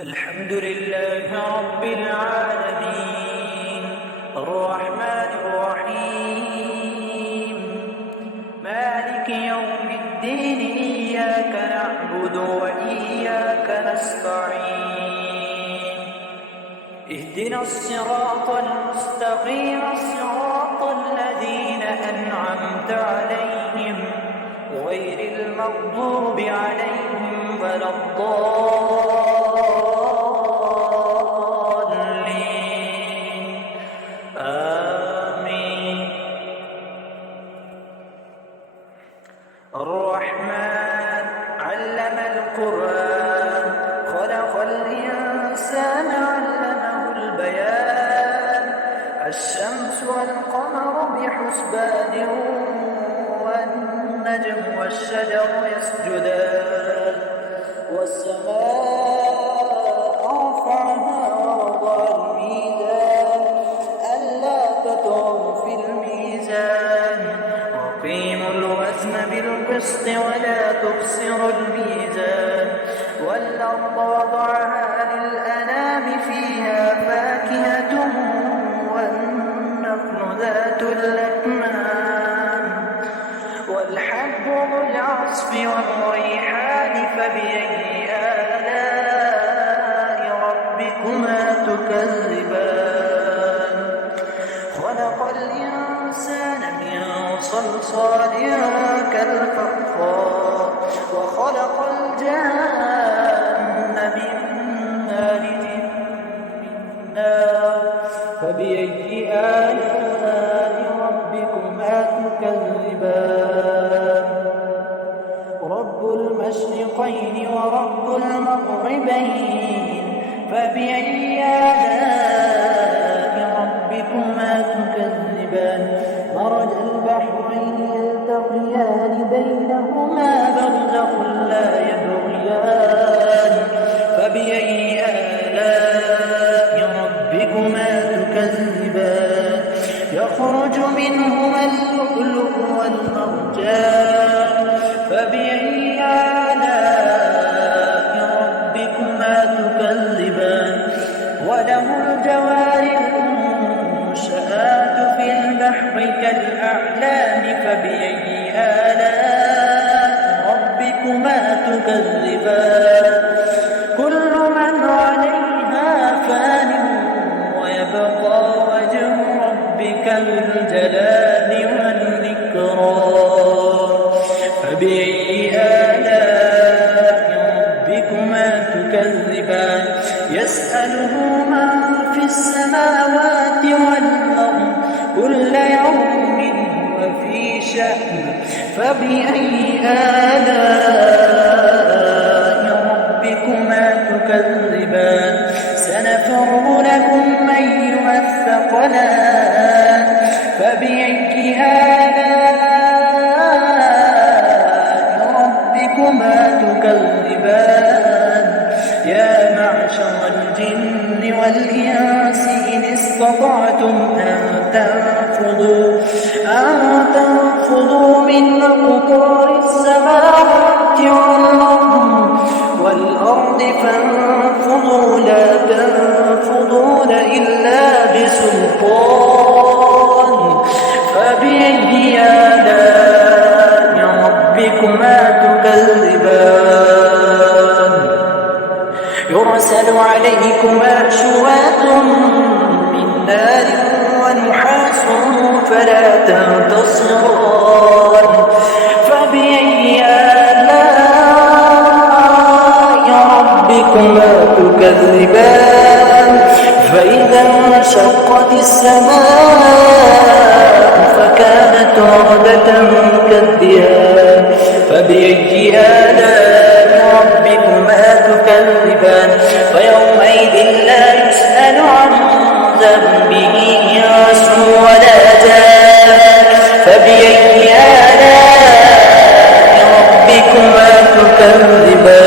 الحمد لله رب العالمين الرحمن الرحيم مالك يوم الدين إياك نعبد وإياك نستعين اهدنا الصراط المستقيم صراط الذين أنعمت عليهم غير المغضوب عليهم ولا الضالين آمين. الرحمن علم القرآن خلق الإنسان علمه البيان الشمس والقمر بحسبان والنجم والشجر يسجدان والسماء رفعها ووضع الميزان ألا تطغوا في الميزان وأقيموا الوزن بالقسط ولا تخسروا الميزان والأرض وضعها للأنام فيها فاكهة والنخل ذات الأكمام والحب ذو العصف والريحان فبأي آلاء ربكما تكذبان خلق الإنسان من صلصال كالفخار وخلق الجن من مارج من نار فبأي آلاء ربكما تكذبان رب المشرقين ورب المغربين فبأي آلاء ربكما تكذبان مرج البحرين يلتقيان بينهما برزخ لا يبغيان فبأي آلاء ربكما تكذبان يخرج منهما اللؤلؤ والمرجان فبأي آلاء ربكما تكذبان وله الجوار المنشآت في البحر كالأعلام فبأي آلاء ربكما تكذبان كل من عليها فان ويبقى وجه ربك ذو الجلال والإكرام فبأي آلاء ربكما تكذبان يسأله من في السماوات والأرض كل يوم هو في شأن فبأي آلاء ربكما تكذبان سنفرغ لكم أيها الثقلان فبأي آلاء ربكما تكذبان يا معشر الجن والإنس إن استطعتم أن تنفذوا من أقطار السماوات والأرض فانفذوا لا تنفذون إلا بسلطان فبأي آلاء ربكما تكذبان يرسل عليكما شواظ من نار ونحاس فلا تنتصران فبأي آلاء ربكما تكذبان فإذا انشقت السماء فكانت وردة كالدهان فبأي آلاء ربكما تكذبان فيومئذ لا يسأل عن ذنبه إنس ولا جان فبأي آلاء ربكما تكذبان